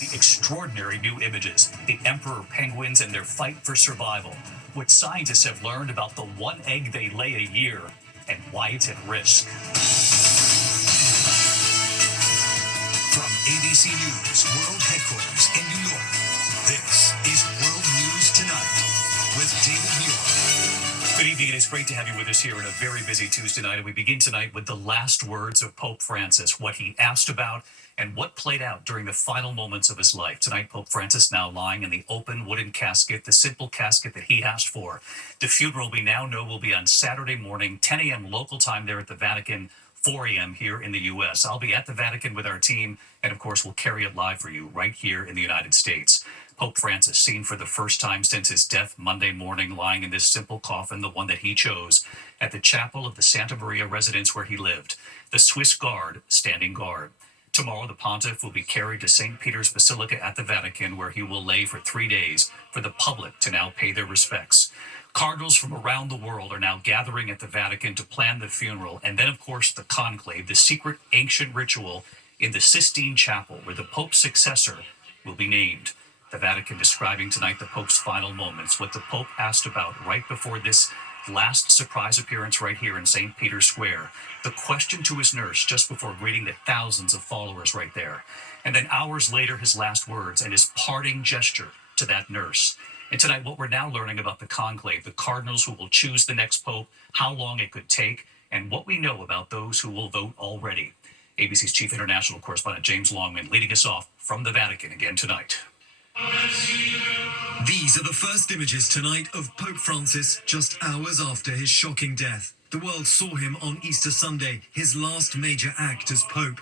The extraordinary new images, the emperor penguins and their fight for survival, what scientists have learned about the one egg they lay a year, and why it's at risk. From ABC News World Headquarters in New York, this is World News Tonight with David Muir. Good evening. It is great to have you with us here on a very busy Tuesday night. And we begin tonight with the last words of Pope Francis, what he asked about and what played out during the final moments of his life. Tonight, Pope Francis now lying in the open wooden casket, the simple casket that he asked for. The funeral we now know will be on Saturday morning, 10 a.m. local time there at the Vatican, 4 a.m. here in the U.S. I'll be at the Vatican with our team, and of course, we'll carry it live for you right here in the United States. Pope Francis, seen for the first time since his death Monday morning, lying in this simple coffin, the one that he chose, at the chapel of the Santa Maria residence where he lived. The Swiss Guard standing guard. Tomorrow, the pontiff will be carried to St. Peter's Basilica at the Vatican, where he will lay for 3 days for the public to now pay their respects. Cardinals from around the world are now gathering at the Vatican to plan the funeral, and then, of course, the conclave, the secret ancient ritual in the Sistine Chapel, where the Pope's successor will be named. The Vatican describing tonight the Pope's final moments, what the Pope asked about right before this last surprise appearance right here in St. Peter's Square. The question to his nurse just before greeting the thousands of followers right there. And then hours later, his last words and his parting gesture to that nurse. And tonight, what we're now learning about the conclave, the cardinals who will choose the next pope, how long it could take, and what we know about those who will vote already. ABC's chief international correspondent James Longman leading us off from the Vatican again tonight. These are the first images tonight of Pope Francis just hours after his shocking death. The world saw him on Easter Sunday, his last major act as Pope.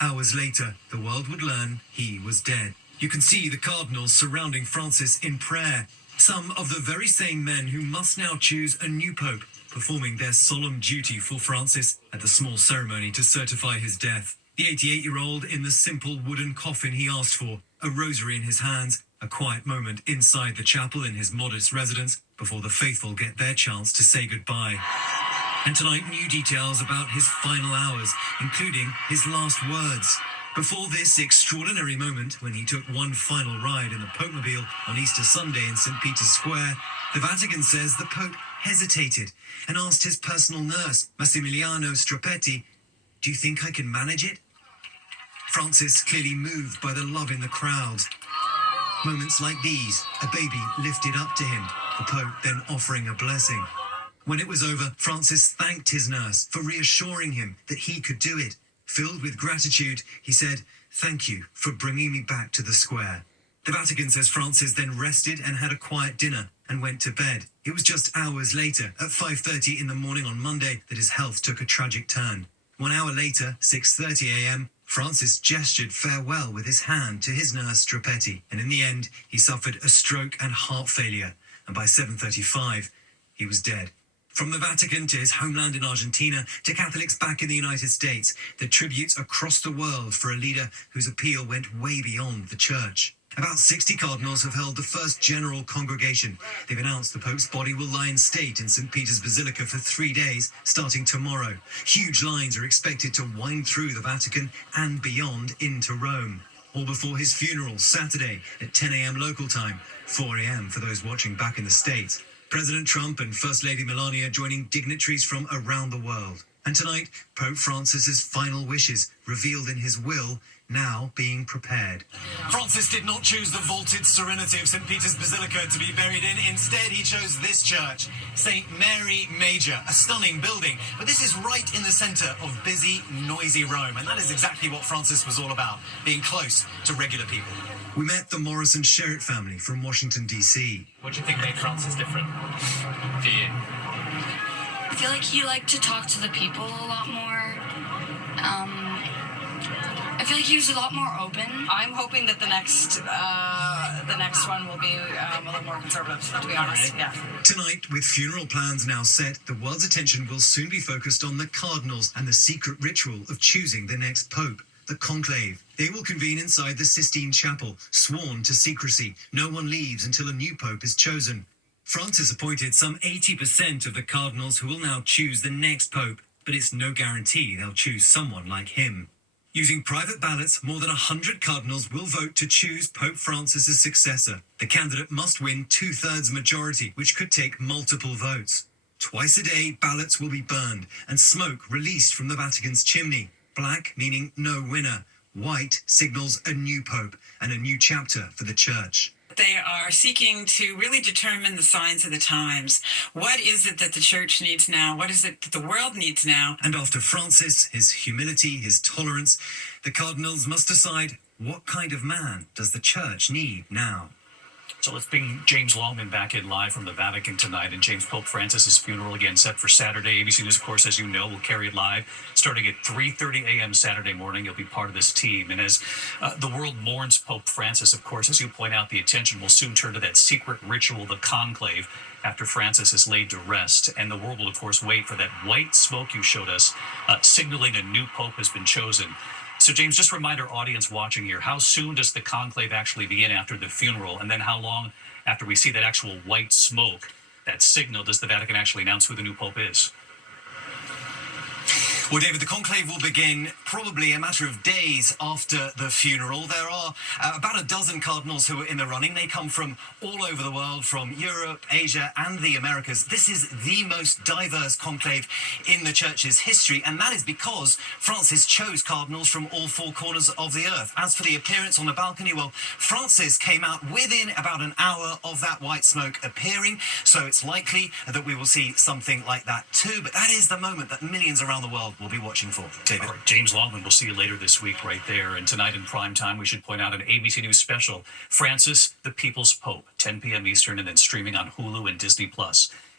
Hours later, the world would learn he was dead. You can see the cardinals surrounding Francis in prayer. Some of the very same men who must now choose a new Pope, performing their solemn duty for Francis at the small ceremony to certify his death. The 88-year-old in the simple wooden coffin he asked for, a rosary in his hands, a quiet moment inside the chapel in his modest residence before the faithful get their chance to say goodbye. And tonight, new details about his final hours, including his last words. Before this extraordinary moment, when he took one final ride in the Popemobile on Easter Sunday in St. Peter's Square, the Vatican says the Pope hesitated and asked his personal nurse, Massimiliano Strapetti, "Do you think I can manage it?" Francis clearly moved by the love in the crowd. Moments like these, a baby lifted up to him, the Pope then offering a blessing. When it was over, Francis thanked his nurse for reassuring him that he could do it. Filled with gratitude, he said, "Thank you for bringing me back to the square." The Vatican says Francis then rested and had a quiet dinner and went to bed. It was just hours later, at 5:30 in the morning on Monday, that his health took a tragic turn. 1 hour later, 6:30 a.m., Francis gestured farewell with his hand to his nurse Strapetti, and in the end, he suffered a stroke and heart failure, and by 7:35, he was dead. From the Vatican to his homeland in Argentina to Catholics back in the United States, the tributes across the world for a leader whose appeal went way beyond the church. About 60 cardinals have held the first general congregation. They've announced the Pope's body will lie in state in St. Peter's Basilica for 3 days, starting tomorrow. Huge lines are expected to wind through the Vatican and beyond into Rome. All before his funeral, Saturday at 10 a.m. local time, 4 a.m. for those watching back in the States. President Trump and First Lady Melania joining dignitaries from around the world. And tonight, Pope Francis's final wishes, revealed in his will, now being prepared. Francis did not choose the vaulted serenity of St. Peter's Basilica to be buried in. Instead, he chose this church, St. Mary Major, a stunning building. But this is right in the centre of busy, noisy Rome. And that is exactly what Francis was all about, being close to regular people. We met the Morrison Sherritt family from Washington, D.C. What do you think made Francis different for you? I feel like he liked to talk to the people a lot more. I feel like he was a lot more open. I'm hoping that the next one will be a little more conservative, to be honest. Yeah. Tonight, with funeral plans now set, the world's attention will soon be focused on the cardinals and the secret ritual of choosing the next pope, the conclave. They will convene inside the Sistine Chapel, sworn to secrecy. No one leaves until a new pope is chosen. Francis appointed some 80% of the cardinals who will now choose the next pope, but it's no guarantee they'll choose someone like him. Using private ballots, more than 100 cardinals will vote to choose Pope Francis's successor. The candidate must win 2/3 majority, which could take multiple votes. Twice a day, ballots will be burned and smoke released from the Vatican's chimney. Black meaning no winner. White signals a new pope and a new chapter for the church. They are seeking to really determine the signs of the times. What is it that the church needs now? What is it that the world needs now? And after Francis, his humility, his tolerance, the cardinals must decide, what kind of man does the church need now? So let's bring James Longman back in live from the Vatican tonight. And James, Pope Francis's funeral again set for Saturday. ABC News, of course, as you know, will carry it live starting at 3:30 a.m. Saturday morning. You'll be part of this team. And as the world mourns Pope Francis, of course, as you point out, the attention will soon turn to that secret ritual, the conclave, after Francis is laid to rest. And the world will, of course, wait for that white smoke you showed us, signaling a new pope has been chosen. So, James, just remind our audience watching here, how soon does the conclave actually begin after the funeral? And then how long after we see that actual white smoke, that signal, does the Vatican actually announce who the new pope is? Well, David, the conclave will begin probably a matter of days after the funeral. There are about a dozen cardinals who are in the running. They come from all over the world, from Europe, Asia, and the Americas. This is the most diverse conclave in the church's history, and that is because Francis chose cardinals from all four corners of the earth. As for the appearance on the balcony, well, Francis came out within about an hour of that white smoke appearing, so it's likely that we will see something like that too. But that is the moment that millions around the world will be watching for. David. All right, James Longman, we'll see you later this week right there. And tonight in prime time, we should point out an ABC News special, Francis, the People's Pope, 10 p.m. Eastern, and then streaming on Hulu and Disney+.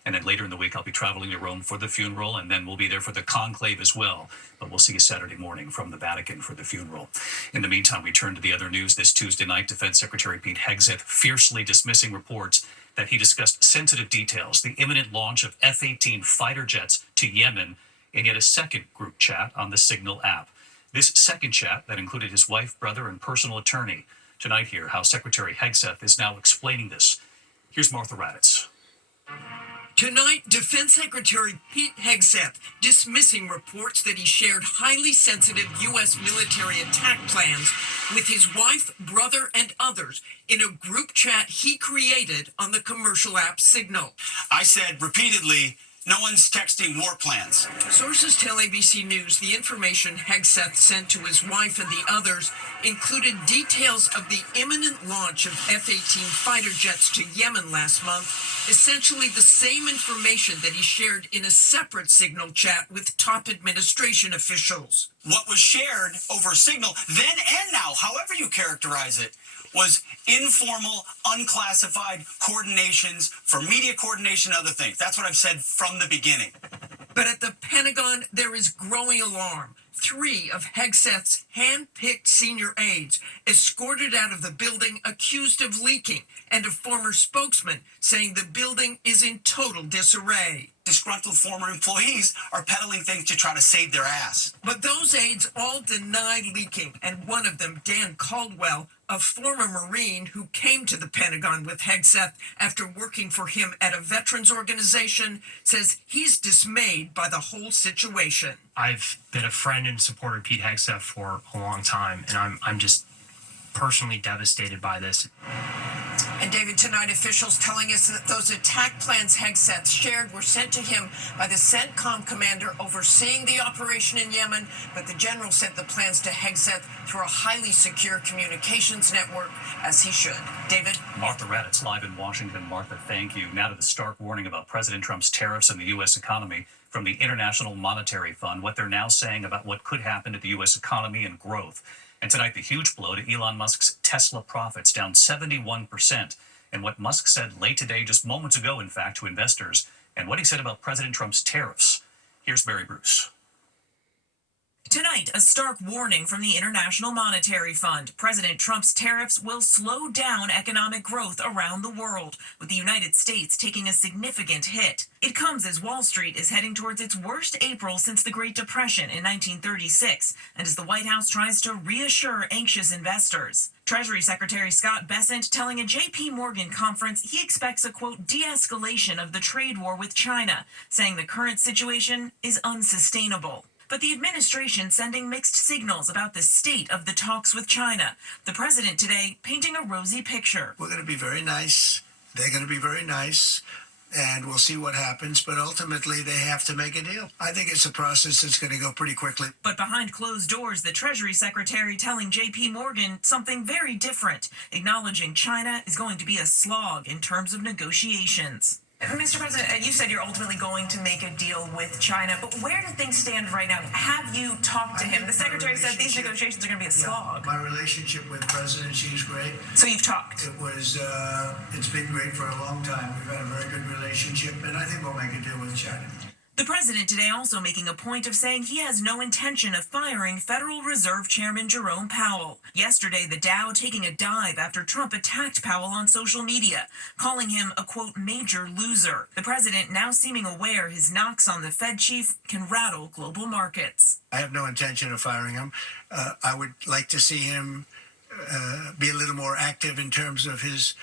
And then later in the week, I'll be traveling to Rome for the funeral, and then we'll be there for the conclave as well. But we'll see you Saturday morning from the Vatican for the funeral. In the meantime, we turn to the other news. This Tuesday night, Defense Secretary Pete Hegseth fiercely dismissing reports that he discussed sensitive details, the imminent launch of F-18 fighter jets to Yemen, in yet a second group chat on the Signal app. This second chat that included his wife, brother, and personal attorney. Tonight here, how Secretary Hegseth is now explaining this. Here's Martha Raddatz. Tonight, Defense Secretary Pete Hegseth dismissing reports that he shared highly sensitive U.S. military attack plans with his wife, brother, and others in a group chat he created on the commercial app Signal. I said repeatedly, no one's texting war plans. Sources tell ABC News the information Hegseth sent to his wife and the others included details of the imminent launch of F-18 fighter jets to Yemen last month, essentially the same information that he shared in a separate Signal chat with top administration officials. What was shared over Signal, then and now, however you characterize it, was informal, unclassified coordinations for media coordination and other things. That's what I've said from the beginning. But at the Pentagon, there is growing alarm. 3 of Hegseth's hand-picked senior aides escorted out of the building accused of leaking, and a former spokesman saying the building is in total disarray. Disgruntled former employees are peddling things to try to save their ass. But those aides all denied leaking, and one of them, Dan Caldwell, a former Marine who came to the Pentagon with Hegseth after working for him at a veterans organization, says he's dismayed by the whole situation. I've been a friend and supporter of Pete Hegseth for a long time, and I'm just personally devastated by this. And David, tonight officials telling us that those attack plans Hegseth shared were sent to him by the CENTCOM commander overseeing the operation in Yemen, but the general sent the plans to Hegseth through a highly secure communications network, as he should. David? Martha Raddatz live in Washington. Martha, thank you. Now to the stark warning about President Trump's tariffs and the U.S. economy from the International Monetary Fund, what they're now saying about what could happen to the U.S. economy and growth. And tonight, the huge blow to Elon Musk's Tesla profits, down 71%. And what Musk said late today, just moments ago, in fact, to investors, and what he said about President Trump's tariffs. Here's Mary Bruce. Tonight, a stark warning from the International Monetary Fund. President Trump's tariffs will slow down economic growth around the world, with the United States taking a significant hit. It comes as Wall Street is heading towards its worst April since the Great Depression in 1936, and as the White House tries to reassure anxious investors. Treasury Secretary Scott Bessent telling a J.P. Morgan conference he expects a, quote, de-escalation of the trade war with China, saying the current situation is unsustainable. but the administration sending mixed signals about the state of the talks with China. The president today painting a rosy picture. We're going to be very nice. They're going to be very nice. And we'll see what happens, but ultimately they have to make a deal. I think it's a process that's going to go pretty quickly. But behind closed doors, the Treasury Secretary telling J.P. Morgan something very different, acknowledging China is going to be a slog in terms of negotiations. Mr. President, you said you're ultimately going to make a deal with China, but where do things stand right now? Have you talked to him? The Secretary said these negotiations are going to be a slog. My relationship with President Xi is great. So you've talked? It's been great for a long time. We've had a very good relationship, and I think we'll make a deal with China. The president today also making a point of saying he has no intention of firing Federal Reserve Chairman Jerome Powell. Yesterday, the Dow taking a dive after Trump attacked Powell on social media, calling him a, quote, major loser. The president now seeming aware his knocks on the Fed chief can rattle global markets. I have no intention of firing him. I would like to see him be a little more active in terms of his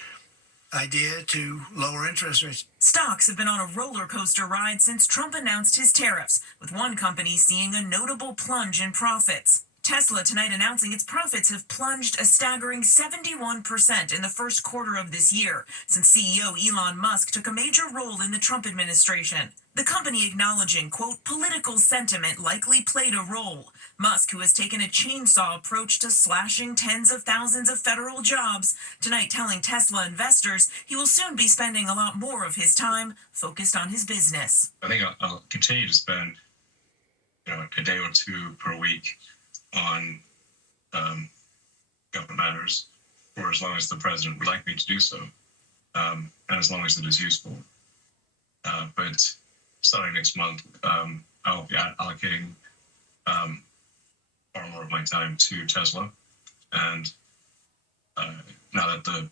idea to lower interest rates. Stocks have been on a roller coaster ride since Trump announced his tariffs, with one company seeing a notable plunge in profits. Tesla tonight announcing its profits have plunged a staggering 71% in the first quarter of this year, since CEO Elon Musk took a major role in the Trump administration. The company acknowledging, quote, political sentiment likely played a role. Musk, who has taken a chainsaw approach to slashing tens of thousands of federal jobs, tonight telling Tesla investors he will soon be spending a lot more of his time focused on his business. I think I'll continue to spend, a day or two per week on government matters for as long as the president would like me to do so, and as long as it is useful. But starting next month, I'll be allocating far more of my time to Tesla, and now that the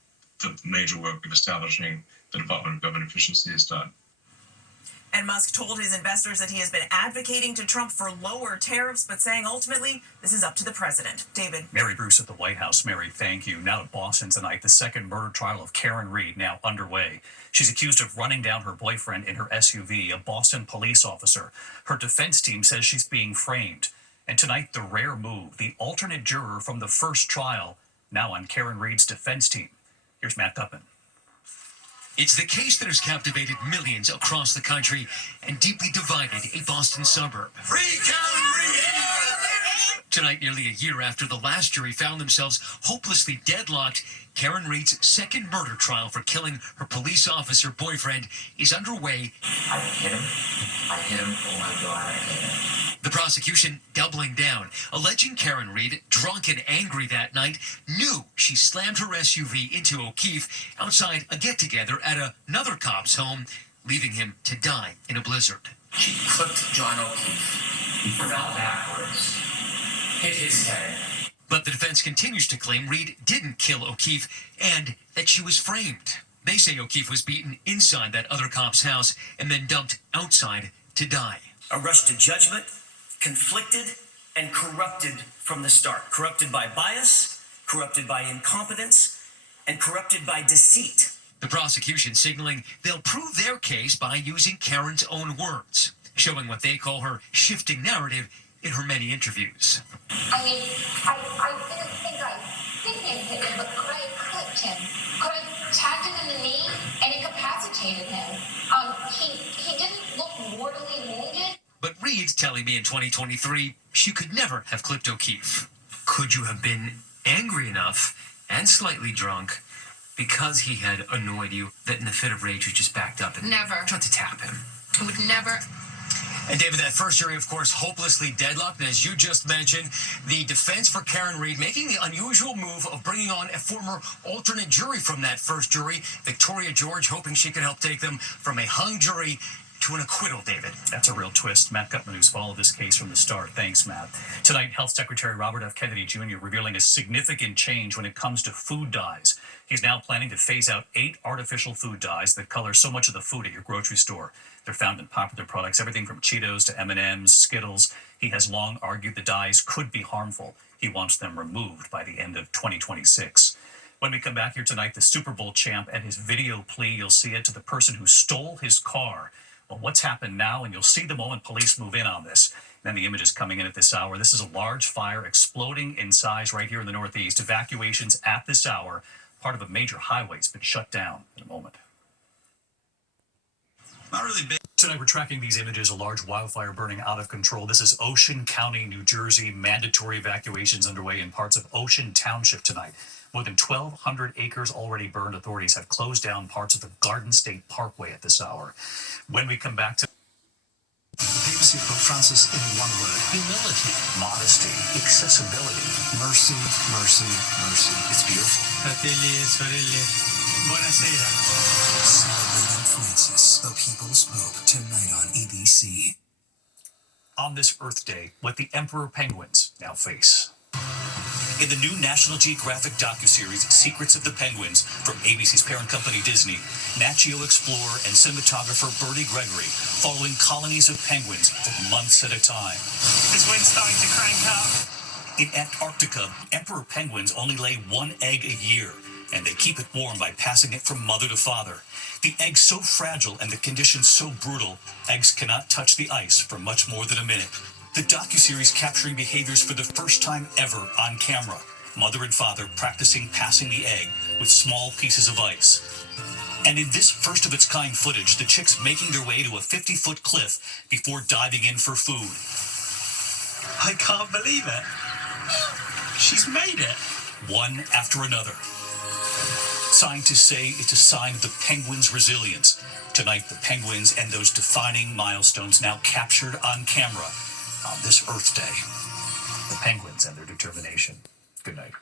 major work of establishing the Department of Government Efficiency is done. And Musk told his investors that he has been advocating to Trump for lower tariffs, but saying ultimately this is up to the president. David. Mary Bruce at the White House. Mary, thank you. Now to Boston tonight, the second murder trial of Karen Reed now underway. She's accused of running down her boyfriend in her SUV, a Boston police officer. Her defense team says she's being framed. And tonight, the rare move, the alternate juror from the first trial, now on Karen Reed's defense team. Here's Matt Gutman. It's the case that has captivated millions across the country and deeply divided a Boston suburb. Free Karen Reed! Tonight, nearly a year after the last jury found themselves hopelessly deadlocked, Karen Reed's second murder trial for killing her police officer boyfriend is underway. I hit him. Oh my God, I hit him. The prosecution doubling down, alleging Karen Reed, drunk and angry that night, knew she slammed her SUV into O'Keefe outside a get-together at another cop's home, leaving him to die in a blizzard. She clipped John O'Keefe. He fell backwards, hit his head. But the defense continues to claim Reed didn't kill O'Keefe and that she was framed. They say O'Keefe was beaten inside that other cop's house and then dumped outside to die. A rush to judgment, conflicted and corrupted from the start. Corrupted by bias, corrupted by incompetence, and corrupted by deceit. The prosecution signaling they'll prove their case by using Karen's own words, showing what they call her shifting narrative in her many interviews. I mean, I didn't think I hit him, but could I have clipped him? Could I have tagged him in the knee and incapacitated him? He didn't look mortally wounded. But Reed's telling me in 2023 she could never have clipped O'Keefe. Could you have been angry enough and slightly drunk because he had annoyed you that in the fit of rage you just backed up and tried to tap him? I would never. And David, that first jury, of course, hopelessly deadlocked. And as you just mentioned, the defense for Karen Reed making the unusual move of bringing on a former alternate jury from that first jury, Victoria George, hoping she could help take them from a hung jury to an acquittal, David. That's a real twist. Matt Gutman, who's followed this case from the start. Thanks, Matt. Tonight, Health Secretary Robert F. Kennedy Jr. revealing a significant change when it comes to food dyes. He's now planning to phase out 8 artificial food dyes that color so much of the food at your grocery store. They're found in popular products, everything from Cheetos to M&Ms, Skittles. He has long argued the dyes could be harmful. He wants them removed by the end of 2026. When we come back here tonight, the Super Bowl champ and his video plea, you'll see it, to the person who stole his car. Well, what's happened now, and you'll see the moment police move in on this. Then the images coming in at this hour. This is a large fire exploding in size right here in the Northeast. Evacuations at this hour. Part of a major highway has been shut down in a moment. Not really big. Tonight we're tracking these images, a large wildfire burning out of control. This is Ocean County, New Jersey. Mandatory evacuations underway in parts of Ocean Township tonight. More than 1,200 acres already burned. Authorities have closed down parts of the Garden State Parkway at this hour. When we come back to the papacy of Pope Francis in one word: humility, modesty, accessibility, mercy, mercy, mercy. It's beautiful. Fratelli e sorelle, buonasera. Celebrating Francis, the People's Pope, tonight on ABC. On this Earth Day, what the Emperor Penguins now face. In the new National Geographic docuseries Secrets of the Penguins from ABC's parent company Disney, Nat Geo explorer and cinematographer Bertie Gregory following colonies of penguins for months at a time. This wind's starting to crank up. In Antarctica, emperor penguins only lay one egg a year, and they keep it warm by passing it from mother to father. The egg's so fragile and the conditions so brutal, eggs cannot touch the ice for much more than a minute. The docuseries capturing behaviors for the first time ever on camera. Mother and father practicing passing the egg with small pieces of ice. And in this first of its kind footage, the chicks making their way to a 50-foot cliff before diving in for food. I can't believe it. She's made it. One after another. Scientists say it's a sign of the penguins' resilience. Tonight, the penguins and those defining milestones now captured on camera on this Earth Day. The penguins and their determination. Good night.